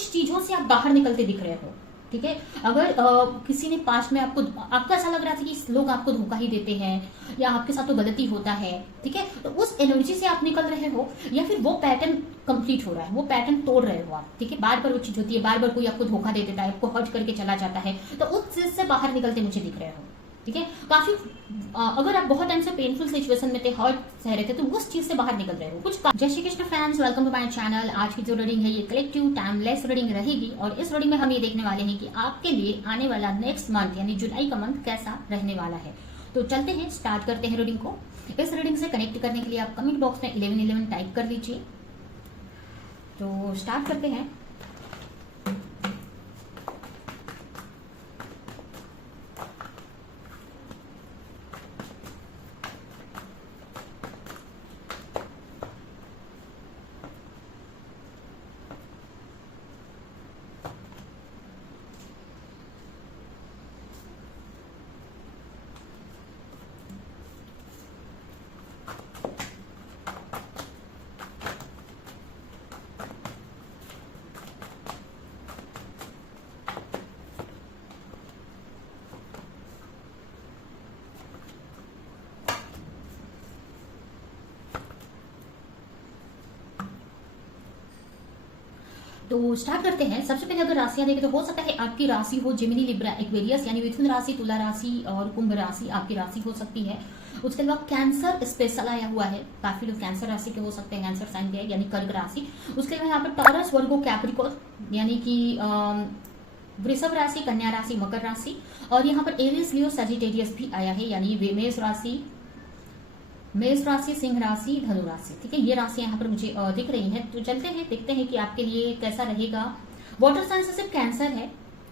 कुछ चीजों से आप बाहर निकलते दिख रहे हो। ठीक है, अगर किसी ने पास्ट में आपको ऐसा लग रहा था कि लोग आपको धोखा ही देते हैं या आपके साथ तो गलती होता है, ठीक है, तो उस एनर्जी से आप निकल रहे हो या फिर वो पैटर्न कंप्लीट हो रहा है, वो पैटर्न तोड़ रहे हो आप। ठीक है, बार बार वो चीज होती है, बार बार कोई आपको धोखा दे देता है, आपको हर्ट करके चला जाता है, तो उस चीज से बाहर निकलते मुझे दिख रहे हो। ठीक है, काफी अगर आप बहुत टाइम से पेनफुल सिचुएशन में थे, हर्ट सह रहे थे, तो उस चीज से बाहर निकल रहे हो कुछ। जय Shri Krishna friends, welcome to my channel. आज की जो रीडिंग है ये कलेक्टिव टाइमलेस रीडिंग रहेगी और इस रीडिंग में हम ये देखने वाले हैं कि आपके लिए आने वाला नेक्स्ट मंथ यानी जुलाई का मंथ कैसा रहने वाला है। तो चलते हैं, स्टार्ट करते हैं रीडिंग को। इस रीडिंग से कनेक्ट करने के लिए आप कमेंट बॉक्स में 1111 टाइप कर लीजिए। तो स्टार्ट करते हैं। तो स्टार्ट करते हैं। सबसे पहले अगर राशियां देखें तो हो सकता है आपकी राशि हो जेमिनी, लिब्रा, एक्वेरियस यानी मिथुन राशि, तुला राशि और कुंभ राशि आपकी राशि हो सकती है। उसके अलावा कैंसर स्पेशल आया हुआ है, काफी लोग कैंसर राशि के हो सकते हैं, कैंसर साइन के यानी कर्क राशि। उसके अलावा यहाँ पर टॉरस, वर्गो, कैप्रिकॉर्न यानी कि वृषभ राशि, कन्या राशि, मकर राशि और यहाँ पर एरिस, लियो, सजिटेरियस भी आया है यानी मेष राशि, सिंह राशि, धनु राशि। ठीक है, ये राशियां यहाँ पर मुझे दिख रही हैं। तो चलते हैं, देखते हैं कि आपके लिए कैसा रहेगा। वाटर साइन से सिर्फ कैंसर है,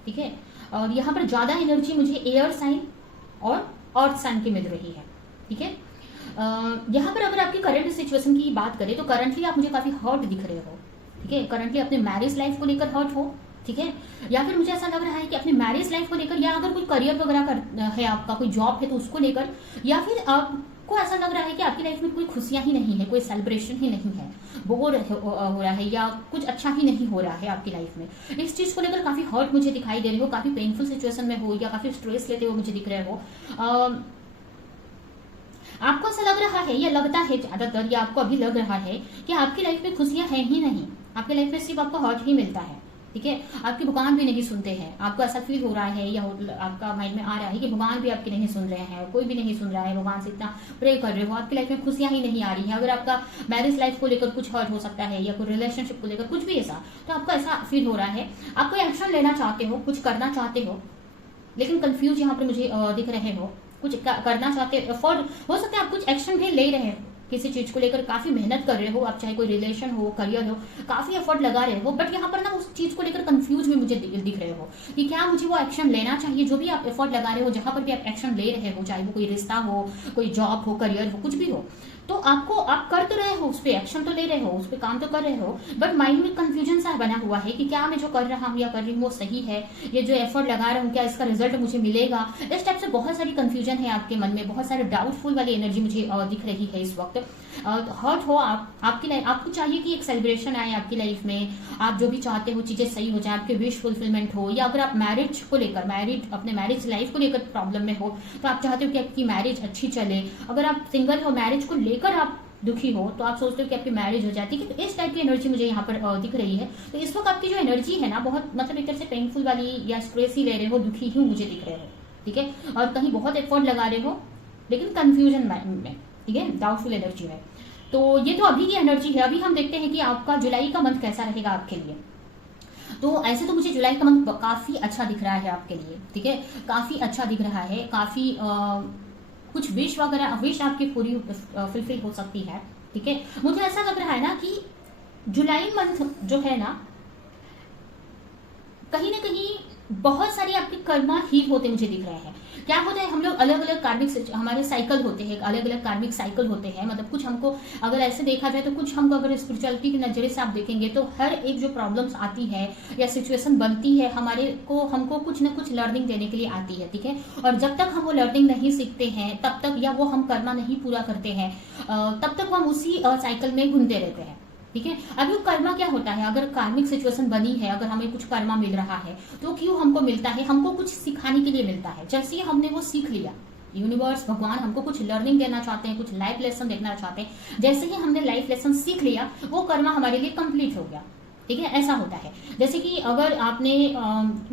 ठीक है, और यहाँ पर ज्यादा एनर्जी मुझे एयर साइन और अर्थ साइन की मिल रही है। ठीक है, यहाँ पर अगर आपकी करंट सिचुएशन की बात करें तो करंटली आप मुझे काफी हर्ट दिख रहे हो। ठीक है, करंटली अपने मैरिज लाइफ को लेकर हर्ट हो। ठीक है, या फिर मुझे ऐसा लग रहा है कि अपने मैरिज लाइफ को लेकर, या अगर कोई करियर वगैरह है आपका, कोई जॉब है तो उसको लेकर, या फिर आपको ऐसा लग रहा है कि आपकी लाइफ में कोई खुशियां ही नहीं है, कोई सेलिब्रेशन ही नहीं है, बोर हो रहा है या कुछ अच्छा ही नहीं हो रहा है आपकी लाइफ में। इस चीज को लेकर काफी हर्ट मुझे दिखाई दे रही हो, काफी पेनफुल सिचुएशन में हो या काफी स्ट्रेस लेते हुए मुझे दिख रहे हो। आपको ऐसा लग रहा है या लगता है ज्यादातर, या आपको अभी लग रहा है कि आपकी लाइफ में खुशियां हैं ही नहीं, आपकी लाइफ में सिर्फ आपको हर्ट ही मिलता है। ठीक है, आपके भगवान भी नहीं सुनते हैं, आपको ऐसा फील हो रहा है या आपका माइंड में आ रहा है कि भगवान भी आपकी नहीं सुन रहे हैं, कोई भी नहीं सुन रहा है, भगवान से इतना प्रे कर रहे हो, आपकी लाइफ में खुशियां ही नहीं आ रही है। अगर आपका मैरिज लाइफ को लेकर कुछ हर्ट हो सकता है या कोई रिलेशनशिप को लेकर कुछ भी ऐसा, तो आपको ऐसा फील हो रहा है, आप कोई एक्शन लेना चाहते हो, कुछ करना चाहते हो, लेकिन कंफ्यूज यहाँ पर मुझे दिख रहे हो। कुछ करना चाहते हो, हो सकता है आप कुछ एक्शन भी ले रहे हो, किसी चीज को लेकर काफी मेहनत कर रहे हो आप, चाहे कोई रिलेशन हो, करियर हो, काफी एफर्ट लगा रहे हो, बट यहाँ पर ना उस चीज को लेकर कंफ्यूज में मुझे दिख रहे हो कि क्या मुझे वो एक्शन लेना चाहिए। जो भी आप एफर्ट लगा रहे हो, जहां पर भी आप एक्शन ले रहे हो, चाहे वो कोई रिश्ता हो, कोई जॉब हो, करियर हो, कुछ भी हो, तो आप कर तो रहे हो, उस पर एक्शन तो ले रहे हो, उस पर काम तो कर रहे हो, बट माइंड में कंफ्यूजन सा बना हुआ है कि क्या मैं जो कर रहा हूँ या कर रही हूँ वो सही है, ये जो एफर्ट लगा रहा हूँ क्या इसका रिजल्ट मुझे मिलेगा। इस टाइप से बहुत सारी कंफ्यूजन है आपके मन में, बहुत सारे डाउटफुल वाली एनर्जी मुझे दिख रही है इस वक्त। हर्ट हो आपकी लाइफ, आपको चाहिए कि एक सेलिब्रेशन आए आपकी लाइफ में, आप जो भी चाहते हो चीजें सही हो जाए, आपके विश फुलफिलमेंट हो, या अगर आप मैरिज को लेकर, अपने मैरिज लाइफ को लेकर प्रॉब्लम में हो तो आप चाहते हो कि आपकी मैरिज अच्छी चले। अगर आप सिंगल हो, मैरिज को लेकर आप दुखी हो, तो आप सोचते हो कि आपकी मैरिज हो जाती है। तो इस टाइप की एनर्जी मुझे यहाँ पर दिख रही है। तो इस वक्त आपकी जो एनर्जी है ना, बहुत मतलब एक तरह से पेनफुल वाली या स्ट्रेस ही ले रहे हो, दुखी ही मुझे दिख रहे हो। ठीक है, और कहीं बहुत एफर्ट लगा रहे हो लेकिन कंफ्यूजन में, ठीक है, डाउटफुल एनर्जी में। तो ये तो अभी की एनर्जी है। अभी हम देखते हैं कि आपका जुलाई का मंथ कैसा रहेगा आपके लिए। तो ऐसे तो मुझे जुलाई का मंथ काफी अच्छा दिख रहा है आपके लिए। ठीक है, काफी अच्छा दिख रहा है, काफी कुछ विश वगैरह, विश आपकी पूरी फुलफिल हो सकती है। ठीक है, मुझे ऐसा लग रहा है ना कि जुलाई मंथ जो है ना, कहीं ना कहीं बहुत सारी आपकी कर्मा हील होते मुझे दिख रहे हैं। क्या होता है, हम लोग अलग अलग कार्मिक, हमारे साइकिल होते हैं, अलग अलग कार्मिक साइकिल होते हैं। मतलब कुछ हमको अगर ऐसे देखा जाए तो कुछ हमको अगर स्पिरिचुअलिटी के नजरिए से आप देखेंगे तो हर एक जो प्रॉब्लम्स आती है या सिचुएशन बनती है हमको कुछ ना कुछ लर्निंग देने के लिए आती है। ठीक है, और जब तक हम वो लर्निंग नहीं सीखते हैं तब तक, या वो हम कर्मा नहीं पूरा करते हैं तब तक हम उसी साइकिल में घूमते रहते हैं। ठीक है। अभी कर्मा क्या होता है, अगर कार्मिक सिचुएशन बनी है, अगर हमें कुछ कर्मा मिल रहा है तो क्यों हमको मिलता है, हमको कुछ सिखाने के लिए मिलता है। जैसे ही हमने वो सीख लिया, यूनिवर्स भगवान हमको कुछ लर्निंग देना चाहते हैं, कुछ लाइफ लेसन देखना चाहते हैं, जैसे ही हमने लाइफ लेसन सीख लिया वो कर्मा हमारे लिए कंप्लीट हो गया। ठीक है, ऐसा होता है। जैसे कि अगर आपने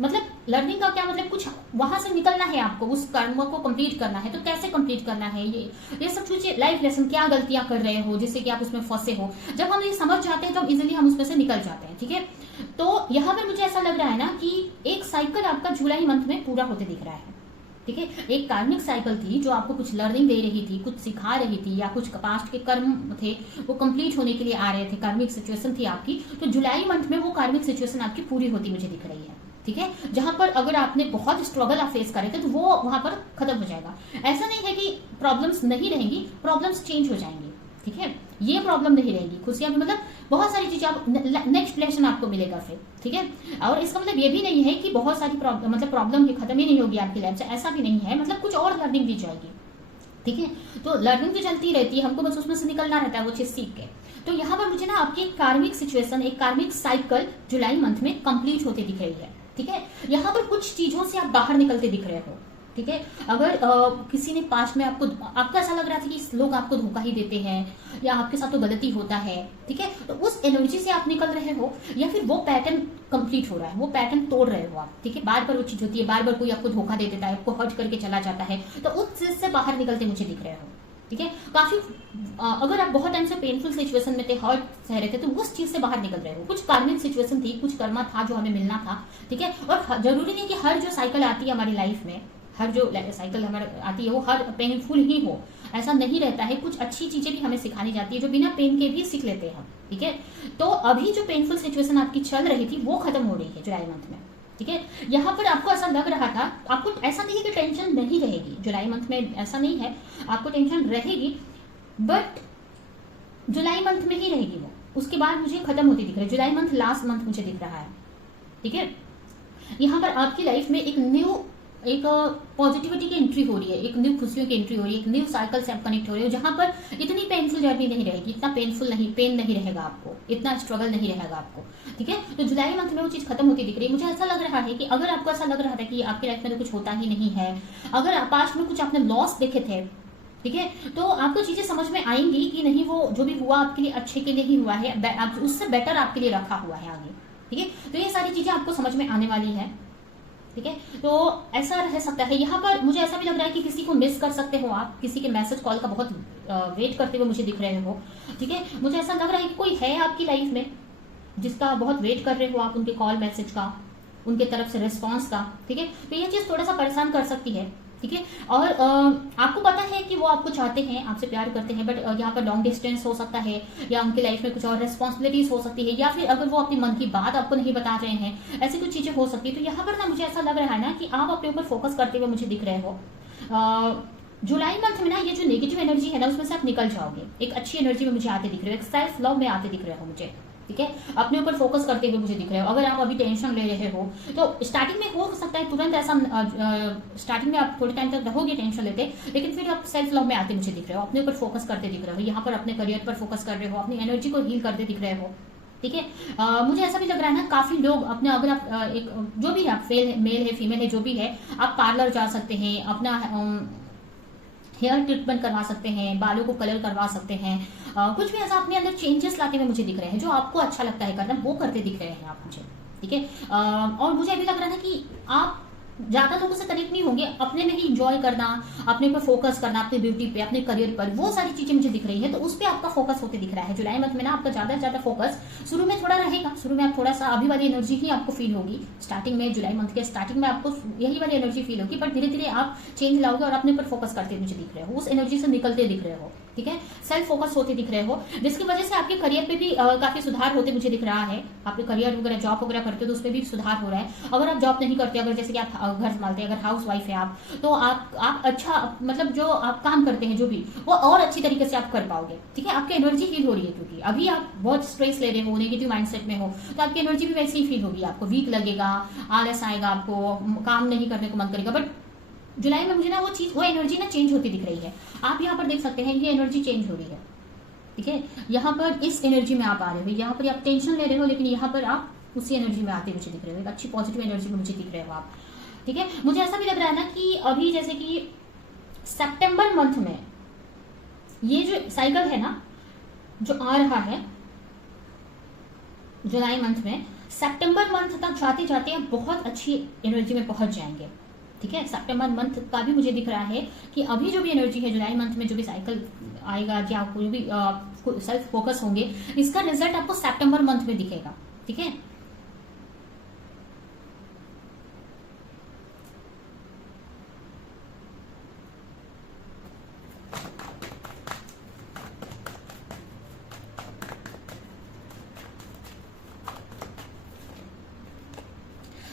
मतलब लर्निंग का क्या मतलब, कुछ वहां से निकलना है आपको, उस कर्म को कंप्लीट करना है, तो कैसे कंप्लीट करना है, ये सब चीजें लाइफ लेसन, क्या गलतियां कर रहे हो जिससे कि आप उसमें फंसे हो, जब हम ये समझ जाते हैं तो इजिली हम उसमें से निकल जाते हैं। ठीक है, तो यहाँ पर मुझे ऐसा लग रहा है ना कि एक साइकिल आपका जुलाई मंथ में पूरा होते दिख रहा है। ठीक है, एक कार्मिक साइकिल थी जो आपको कुछ लर्निंग दे रही थी, कुछ सिखा रही थी, या कुछ पास्ट के कर्म थे वो कंप्लीट होने के लिए आ रहे थे, कार्मिक सिचुएशन थी आपकी, तो जुलाई मंथ में वो कार्मिक सिचुएशन आपकी पूरी होती मुझे दिख रही है। ठीक है, जहां पर अगर आपने बहुत स्ट्रगल आप फेस करे थे तो वो वहां पर खत्म हो जाएगा। ऐसा नहीं है कि प्रॉब्लम्स नहीं रहेंगी, प्रॉब्लम्स चेंज हो जाएंगी। ठीक है, ये प्रॉब्लम नहीं रहेगी, खुशियां भी, मतलब बहुत सारी चीजें आप नेक्स्ट लेसन आपको मिलेगा फिर। ठीक है, और इसका मतलब ये भी नहीं है कि बहुत सारी प्रॉब्लम, मतलब प्रॉब्लम खत्म ही नहीं होगी आपकी लाइफ से, ऐसा भी नहीं है, मतलब कुछ और लर्निंग दी जाएगी। ठीक है, तो लर्निंग तो चलती रहती है, हमको बस उसमें से निकलना रहता है वो चीज सीख के। तो यहाँ पर मुझे ना आपकी एक कार्मिक सिचुएशन, एक कार्मिक साइकिल जुलाई मंथ में कंप्लीट होते दिख रही है। ठीक है, यहाँ पर कुछ चीजों से आप बाहर निकलते दिख रहे हो। ठीक है, अगर किसी ने पास्ट में आपको ऐसा लग रहा था कि लोग आपको धोखा ही देते हैं या आपके साथ तो गलती होता है, ठीक है, तो उस एनर्जी से आप निकल रहे हो, या फिर वो पैटर्न कंप्लीट हो रहा है, वो पैटर्न तोड़ रहे हो आप। ठीक है, बार बार वो चीज होती है, बार बार कोई आपको धोखा दे देता है, आपको हर्ट करके चला जाता है, तो उस चीज से बाहर निकलते मुझे दिख रहे हो। ठीक है, काफी अगर आप बहुत टाइम से पेनफुल सिचुएशन में थे, हर्ट सह रहे थे, तो उस चीज से बाहर निकल रहे हो। कुछ कार्मिक सिचुएशन थी, कुछ कर्मा था जो हमें मिलना था। ठीक है, और जरूरी नहीं कि हर जो साइकिल आती है हमारी लाइफ में, हर जो साइकिल हमारे आती है वो हर पेनफुल ही हो, ऐसा नहीं रहता है। कुछ अच्छी चीजें भी हमें सिखानी जाती है जो बिना पेन के भी सीख लेते हैं हम। ठीक है, तो अभी जो पेनफुल सिचुएशन आपकी चल रही थी वो खत्म हो रही है जुलाई मंथ में। ठीक है, यहाँ पर आपको ऐसा लग रहा था, आपको ऐसा नहीं है कि टेंशन नहीं रहेगी जुलाई मंथ में, ऐसा नहीं है, आपको टेंशन रहेगी, बट जुलाई मंथ में ही रहेगी वो, उसके बाद मुझे खत्म होती दिख रही है। जुलाई मंथ लास्ट मंथ मुझे दिख रहा है। ठीक है, यहाँ पर आपकी लाइफ में एक पॉजिटिविटी की एंट्री हो रही है, एक न्यू खुशियों की एंट्री हो रही है, एक न्यू साइकिल से आप कनेक्ट हो रहे हो, जहां पर इतनी पेनफुल जर्नी नहीं रहेगी, इतना पेन नहीं रहेगा आपको, इतना स्ट्रगल नहीं रहेगा आपको। ठीक है, तो जुलाई मंथ में वो चीज खत्म होती दिख रही है। मुझे ऐसा लग रहा है कि अगर आपको ऐसा लग रहा था कि आपकी लाइफ में तो कुछ होता ही नहीं है, अगर पास्ट में कुछ आपने लॉस देखे थे, ठीक है, तो आपको चीजें समझ में आएंगी कि नहीं, वो जो भी हुआ आपके लिए अच्छे के लिए ही हुआ है, उससे बेटर आपके लिए रखा हुआ है आगे। ठीक है, तो ये सारी चीजें आपको समझ में आने वाली है। ठीक है, तो ऐसा रह सकता है। यहाँ पर मुझे ऐसा भी लग रहा है कि किसी को मिस कर सकते हो आप, किसी के मैसेज कॉल का बहुत वेट करते हुए मुझे दिख रहे हो। ठीक है, मुझे ऐसा लग रहा है कि कोई है आपकी लाइफ में जिसका बहुत वेट कर रहे हो आप, उनके कॉल मैसेज का, उनके तरफ से रिस्पॉन्स का। ठीक है, तो ये चीज थोड़ा सा परेशान कर सकती है। ठीक है, और आपको पता है कि वो आपको चाहते हैं, आपसे प्यार करते हैं, बट यहाँ पर लॉन्ग डिस्टेंस हो सकता है, या उनकी लाइफ में कुछ और रिस्पॉन्सिबिलिटीज हो सकती है, या फिर अगर वो अपने मन की बात आपको नहीं बता रहे हैं, ऐसी कुछ चीजें हो सकती है। तो यहाँ पर ना मुझे ऐसा लग रहा है ना कि आप अपने ऊपर फोकस करते हुए मुझे दिख रहे हो। जुलाई मंथ में ना ये जो नेगेटिव एनर्जी है ना, उसमें से आप निकल जाओगे, एक अच्छी एनर्जी में मुझे आते दिख रहे हो, एक सेल्फ लव में आते दिख रहे हो मुझे। ठीक है, अपने ऊपर फोकस करते हुए मुझे दिख रहे हो। अगर आप अभी टेंशन ले रहे हो तो स्टार्टिंग में हो सकता है तुरंत ऐसा, स्टार्टिंग में आप थोड़े टाइम तक रहोगे टेंशन लेते, लेकिन फिर आप सेल्फ लव में आते मुझे दिख रहे हो, अपने ऊपर फोकस करते दिख रहे हो, यहाँ पर अपने करियर पर फोकस कर रहे हो, अपनी एनर्जी को हील करते दिख रहे हो। ठीक है, मुझे ऐसा भी लग रहा है ना, काफी लोग अपने, अगर आप एक जो भी आप मेल है फीमेल है जो भी है, आप पार्लर जा सकते हैं, अपना हेयर ट्रीटमेंट करवा सकते हैं, बालों को कलर करवा सकते हैं, कुछ भी ऐसा अपने अंदर चेंजेस लाते हुए मुझे दिख रहे हैं, जो आपको अच्छा लगता है करना, वो करते दिख रहे हैं आप मुझे। ठीक है, और मुझे अभी लग रहा है कि आप ज्यादा लोगों से कनेक्ट नहीं होंगे, अपने में ही इंजॉय करना, अपने पर फोकस करना, अपने ब्यूटी पे, अपने करियर पर, वो सारी चीजें मुझे दिख रही है, तो उस पर आपका फोकस होते दिख रहा है। जुलाई मंथ में ना आपका ज्यादा से ज्यादा फोकस शुरू में थोड़ा रहेगा, शुरू में आप थोड़ा सा अभी वाली एनर्जी ही आपको फील होगी, स्टार्टिंग में जुलाई मंथ के स्टार्टिंग में आपको यही वाली एनर्जी फील होगी, बट धीरे धीरे आप चेंज लाओगे और अपने पर फोकस करते मुझे दिख रहे हो, उस एनर्जी से निकलते दिख रहे हो। ठीक है, सेल्फ फोकस होते दिख रहे हो, जिसकी वजह से आपके करियर पे भी काफी सुधार होते मुझे दिख रहा है। आपके करियर वगैरह, जॉब वगैरह करते हो तो उसमें भी सुधार हो रहा है। अगर आप जॉब नहीं करते, अगर जैसे कि आप घर संभालते हैं, अगर हाउस वाइफ है आप, तो आप अच्छा, मतलब जो आप काम करते हैं जो भी, वो और अच्छी तरीके से आप कर पाओगे। ठीक है, आपकी एनर्जी हील हो रही है, क्योंकि अभी आप बहुत स्ट्रेस ले रहे हो, नेगेटिव माइंडसेट में हो, तो आपकी एनर्जी भी वैसे ही फील होगी, आपको वीक लगेगा, आलस आएगा, आपको काम नहीं करने को मन करेगा। बट जुलाई में मुझे ना वो एनर्जी ना चेंज होती दिख रही है। आप यहाँ पर देख सकते हैं ये एनर्जी चेंज हो रही है। ठीक है, यहाँ पर इस एनर्जी में आप आ रहे हो, यहाँ पर आप टेंशन ले रहे हो, लेकिन यहाँ पर आप उसी एनर्जी में आते मुझे दिख रहे हो, एक अच्छी पॉजिटिव एनर्जी में मुझे दिख रहे हो आप। ठीक है, मुझे ऐसा भी लग रहा है ना कि अभी जैसे कि सितंबर मंथ में ये जो साइकिल है ना जो आ रहा है जुलाई मंथ में, सितंबर मंथ तक जाते जाते आप बहुत अच्छी एनर्जी में पहुंच जाएंगे। ठीक है, सितंबर मंथ का भी मुझे दिख रहा है कि अभी जो भी एनर्जी है जुलाई मंथ में जो भी साइकिल आएगा या कोई भी सेल्फ फोकस होंगे, इसका रिजल्ट आपको सितंबर मंथ में दिखेगा। ठीक है,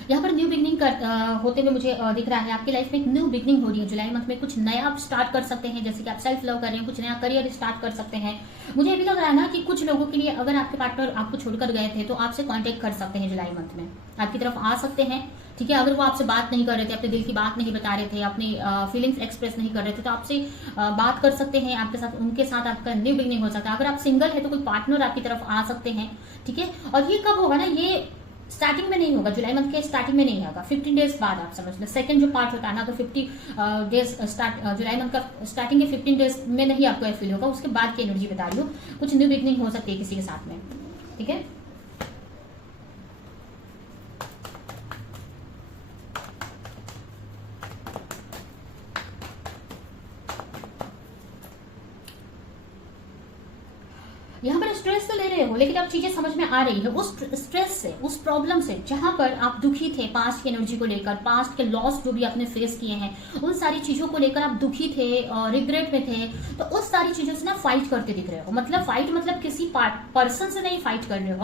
यहाँ पर न्यू बिगनिंग होते हुए मुझे दिख रहा है, आपकी लाइफ में एक न्यू बिगनिंग हो रही है जुलाई मंथ में। कुछ नया आप स्टार्ट कर सकते हैं, जैसे कि आप सेल्फ लव कर रहे हैं, कुछ नया करियर स्टार्ट कर सकते हैं। मुझे ये भी लग रहा है ना कि कुछ लोगों के लिए अगर आपके पार्टनर आपको छोड़कर गए थे तो आपसे कांटेक्ट कर सकते हैं जुलाई मंथ में, आपकी तरफ आ सकते हैं। ठीक है, अगर वो आपसे बात नहीं कर रहे थे, अपने दिल की बात नहीं बता रहे थे, अपनी फीलिंग्स एक्सप्रेस नहीं कर रहे थे, तो आपसे बात कर सकते हैं, आपके साथ उनके साथ आपका न्यू बिगनिंग हो सकता है। अगर आप सिंगल है तो कोई पार्टनर आपकी तरफ आ सकते हैं। ठीक है, और ये कब होगा ना, ये स्टार्टिंग में नहीं होगा, जुलाई मंथ के स्टार्टिंग में नहीं होगा, 15 डेज बाद आप समझ लो। सेकंड जो पार्ट होता है ना, तो 50 डेज स्टार्ट जुलाई मंथ का स्टार्टिंग के 15 डेज में नहीं आपको फील होगा, उसके बाद की एनर्जी बता रही हूँ। कुछ न्यू बिगनिंग हो सकती है किसी के साथ में। ठीक है, यहाँ पर स्ट्रेस तो ले रहे हो, लेकिन अब चीजें समझ में आ रही है उस स्ट्रेस से, उस प्रॉब्लम से, जहां पर आप दुखी थे पास्ट की एनर्जी को लेकर, पास्ट के लॉस जो भी आपने फेस किए हैं, उन सारी चीजों को लेकर आप दुखी थे और रिग्रेट में थे, तो उस सारी चीजों से ना फाइट करते दिख रहे हो। मतलब फाइट मतलब किसी पर्सन से नहीं फाइट कर रहे हो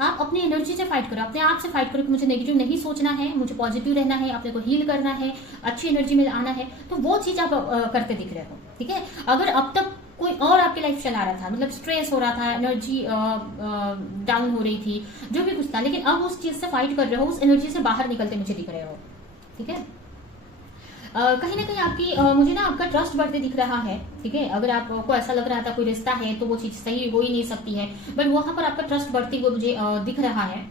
आप अपनी एनर्जी से फाइट करो, अपने आप से फाइट करो कि मुझे नेगेटिव नहीं सोचना है, मुझे पॉजिटिव रहना है, अपने को हील करना है, अच्छी एनर्जी में आना है। तो वो चीज आप करते दिख रहे हो। ठीक है, अगर अब तक कोई और आपकी लाइफ चला रहा था, मतलब स्ट्रेस हो रहा था, एनर्जी डाउन हो रही थी, जो भी कुछ था, लेकिन अब उस चीज से फाइट कर रहे हो, उस एनर्जी से बाहर निकलते मुझे दिख रहे हो। ठीक है, कहीं ना कहीं आपकी मुझे ना आपका ट्रस्ट बढ़ते दिख रहा है। ठीक है, अगर आपको ऐसा लग रहा था कोई रिश्ता है तो वो चीज सही हो ही नहीं सकती है, बट वहां पर आपका ट्रस्ट बढ़ते हुए मुझे दिख रहा है।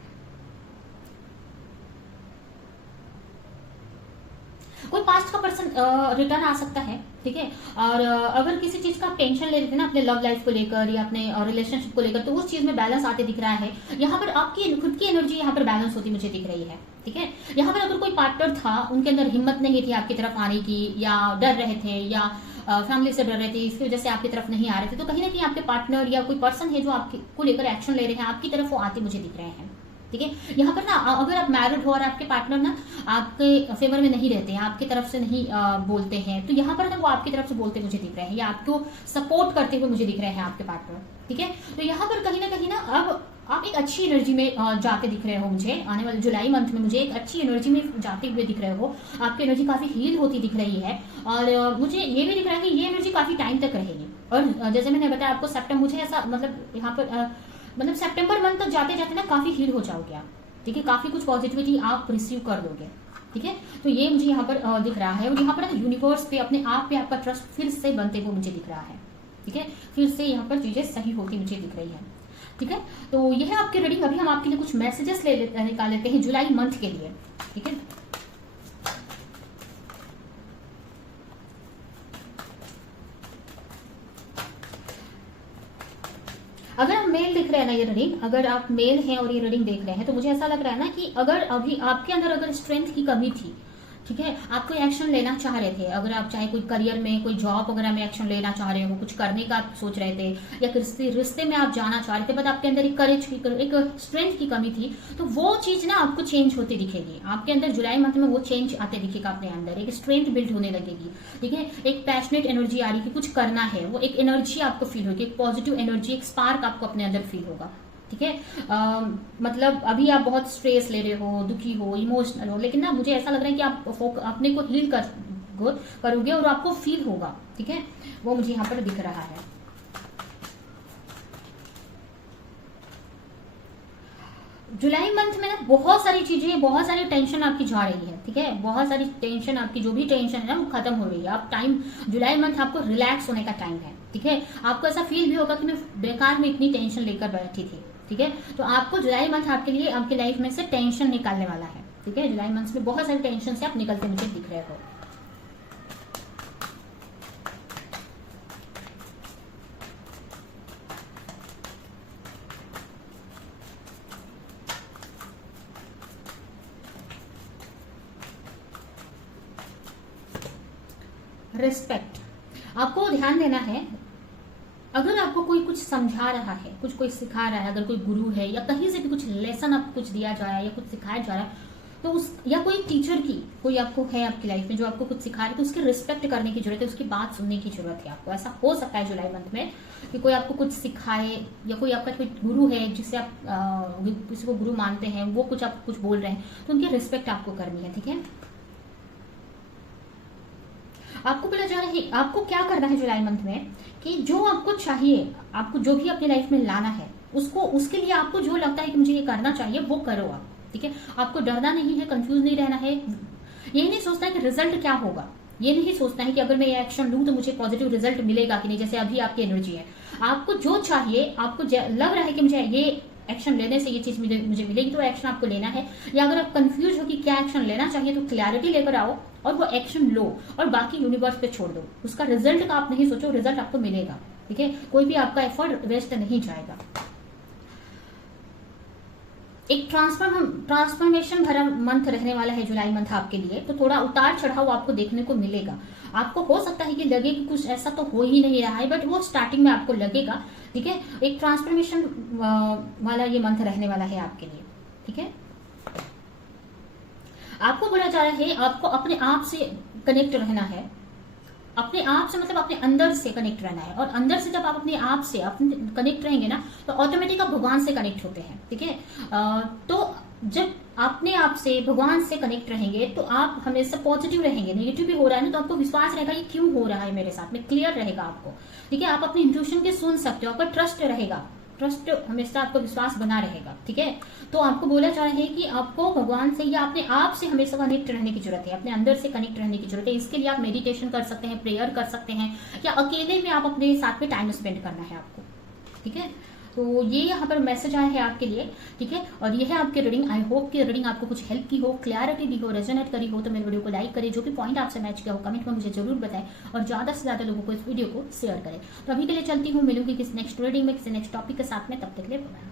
कोई पास्ट का पर्सन रिटर्न आ सकता है। ठीक है, और अगर किसी चीज का आप टेंशन ले रहे थे ना अपने लव लाइफ को लेकर या अपने रिलेशनशिप को लेकर, तो उस चीज में बैलेंस आते दिख रहा है। यहाँ पर आपकी खुद की एनर्जी यहाँ पर बैलेंस होती मुझे दिख रही है। ठीक है, यहाँ पर अगर कोई पार्टनर था, उनके अंदर हिम्मत नहीं थी आपकी तरफ आने की, या डर रहे थे, या फैमिली से डर रहे थे, इसकी वजह से आपकी तरफ नहीं आ रहे थे, तो कहीं ना कहीं आपके पार्टनर या कोई पर्सन है जो आपको लेकर एक्शन ले रहे हैं, आपकी तरफ वो आते मुझे दिख रहे हैं। ठीक है, यहाँ पर ना अगर आप मैरिड हो और आपके पार्टनर ना आपके फेवर में नहीं रहते हैं, आपकी तरफ से नहीं बोलते हैं, तो यहाँ पर ना वो आपकी तरफ से बोलते मुझे दिख रहे हैं, या आपको सपोर्ट करते हुए मुझे दिख रहे हैं आपके पार्टनर। ठीक है, तो यहाँ पर कहीं ना अब आप एक अच्छी एनर्जी में जाते दिख रहे हो मुझे, आने वाले जुलाई मंथ में मुझे एक अच्छी एनर्जी में जाते हुए दिख रहे हो। आपकी एनर्जी काफी हील होती दिख रही है, और मुझे ये भी दिख रहा है कि ये एनर्जी काफी टाइम तक रहेगी। और जैसे मैंने बताया आपको, सितंबर मुझे ऐसा मतलब यहाँ पर मतलब सितंबर मंथ तक जाते जाते ना काफी हील हो जाओगे आप। ठीक है, काफी कुछ पॉजिटिविटी आप रिसीव कर लोगे। ठीक है, तो ये मुझे यहाँ पर दिख रहा है, और यहाँ पर यूनिवर्स पे, अपने आप पे आपका ट्रस्ट फिर से बनते हुए मुझे दिख रहा है। ठीक है, फिर से यहाँ पर चीजें सही होती मुझे दिख रही है। ठीक है, तो यह है आपकी रीडिंग। अभी हम आपके लिए कुछ मैसेजेस निकाल लेते हैं जुलाई मंथ के लिए। ठीक है, अगर आप मेल देख रहे हैं ना ये रीडिंग, अगर आप मेल हैं और ये रीडिंग देख रहे हैं, तो मुझे ऐसा लग रहा है ना कि अगर अभी आपके अंदर अगर स्ट्रेंथ की कमी थी, ठीक है, आप कोई एक्शन लेना चाह रहे थे, अगर आप चाहे कोई करियर में, कोई जॉब वगैरह में एक्शन लेना चाह रहे हो, कुछ करने का आप सोच रहे थे, या किसी रिश्ते में आप जाना चाह रहे थे, बट आपके अंदर एक करेज की, एक स्ट्रेंथ की कमी थी, तो वो चीज ना आपको चेंज होती दिखेगी। आपके अंदर जुलाई मंथ में वो चेंज आते दिखेगा, अपने अंदर एक स्ट्रेंथ बिल्ड होने लगेगी। ठीक है, एक पैशनेट एनर्जी आ रही है कि कुछ करना है, वो एक एनर्जी आपको फील होगी, एक पॉजिटिव एनर्जी, एक स्पार्क आपको अपने अंदर फील होगा। ठीक है, मतलब अभी आप बहुत स्ट्रेस ले रहे हो, दुखी हो, इमोशनल हो, लेकिन ना मुझे ऐसा लग रहा है कि आप अपने को हील करोगे और आपको फील होगा। ठीक है, वो मुझे यहाँ पर दिख रहा है। जुलाई मंथ में ना बहुत सारी चीजें, बहुत सारी टेंशन आपकी जा रही है। ठीक है, बहुत सारी टेंशन, आपकी जो भी टेंशन है ना वो खत्म हो रही है। अब टाइम जुलाई मंथ आपको रिलैक्स होने का टाइम है। ठीक है, आपको ऐसा फील भी होगा कि मैं बेकार में इतनी टेंशन लेकर बैठी थी। ठीक है, तो आपको जुलाई मंथ आपके लिए आपके लाइफ में से टेंशन निकालने वाला है। ठीक है, जुलाई मंथ में बहुत सारी टेंशन से आप निकलते मुझे दिख रहे हो। रिस्पेक्ट, आपको ध्यान देना है, अगर आपको कोई कुछ समझा रहा है, कुछ कोई सिखा रहा है, अगर कोई गुरु है या कहीं से भी कुछ लेसन आपको कुछ दिया जा रहा है या कुछ सिखाया जा रहा है, तो उस या कोई टीचर की कोई आपको है आपकी लाइफ में जो आपको कुछ सिखा रहे हैं, तो उसकी रिस्पेक्ट करने की जरूरत है, उसकी बात सुनने की जरूरत है आपको। ऐसा हो सकता है जुलाई मंथ में कि कोई आपको कुछ सिखाए या कोई आपका कोई गुरु है जिससे आप किसी को गुरु मानते हैं, वो कुछ आपको कुछ बोल रहे हैं, तो उनकी रिस्पेक्ट आपको करनी है। ठीक है, आपको बोला जा रहा है आपको क्या करना है जुलाई मंथ में कि जो आपको चाहिए, आपको जो भी अपनी लाइफ में लाना है, उसको उसके लिए आपको जो लगता है कि मुझे ये करना चाहिए वो करो आप। ठीक है, आपको डरना नहीं है, कंफ्यूज नहीं रहना है, ये नहीं सोचना है कि रिजल्ट क्या होगा, ये नहीं सोचना है कि अगर मैं ये एक्शन लूं तो मुझे पॉजिटिव रिजल्ट मिलेगा कि नहीं, जैसे अभी आपकी एनर्जी है। आपको जो चाहिए, आपको लग रहा है कि मुझे ये एक्शन लेने से ये चीज मुझे मिलेगी, तो एक्शन आपको लेना है। या अगर आप कंफ्यूज हो कि क्या एक्शन लेना चाहिए, तो क्लैरिटी लेकर आओ और वो एक्शन लो और बाकी यूनिवर्स पे छोड़ दो। उसका रिजल्ट का आप नहीं सोचो, रिजल्ट आपको मिलेगा। ठीक है, कोई भी आपका एफर्ट वेस्ट नहीं जाएगा। एक ट्रांसफॉर्मेशन भरा मंथ रहने वाला है जुलाई मंथ आपके लिए, तो थोड़ा उतार चढ़ाव आपको देखने को मिलेगा। आपको हो सकता है कि लगे कि कुछ ऐसा तो हो ही नहीं रहा है, बट वो स्टार्टिंग में आपको लगेगा। ठीक है, एक ट्रांसफॉर्मेशन वाला ये मंथ रहने वाला है आपके लिए। ठीक है, आपको बोला जा रहा है आपको अपने आप से कनेक्ट रहना है। अपने आप से मतलब अपने अंदर से कनेक्ट रहना है, और अंदर से जब आप अपने आप से अपने कनेक्ट रहेंगे ना, तो ऑटोमेटिक आप भगवान से कनेक्ट होते हैं। ठीक है, तो जब अपने आप से भगवान से कनेक्ट रहेंगे तो आप हमेशा पॉजिटिव रहेंगे। नेगेटिव भी हो रहा है ना, तो आपको विश्वास रहेगा ये क्यों हो रहा है मेरे साथ में, क्लियर रहेगा आपको। ठीक है, आप अपने इंट्यूशन के सुन सकते हो, आपका ट्रस्ट रहेगा, ट्रस्ट हमेशा आपको विश्वास बना रहेगा। ठीक है, तो आपको बोला जा रहा है कि आपको भगवान से या अपने आप से हमेशा कनेक्ट रहने की जरूरत है, अपने अंदर से कनेक्ट रहने की जरूरत है। इसके लिए आप मेडिटेशन कर सकते हैं, प्रेयर कर सकते हैं, या अकेले में आप अपने साथ में टाइम स्पेंड करना है आपको। ठीक है, तो ये यहाँ पर मैसेज आया है आपके लिए। ठीक है, और ये है आपकी रीडिंग। आई होप कि रीडिंग आपको कुछ हेल्प की हो, क्लैरिटी दी हो, रेजोनेट करी हो। तो मेरे वीडियो को लाइक करें, जो भी पॉइंट आपसे मैच किया हो कमेंट में मुझे जरूर बताएं, और ज्यादा से ज्यादा लोगों को इस वीडियो को शेयर करें। तो अभी के लिए चलती हूँ, मिलूंगी किसी नेक्स्ट रीडिंग में, किसी नेक्स्ट टॉपिक के साथ में। तब तक के लिए बाय।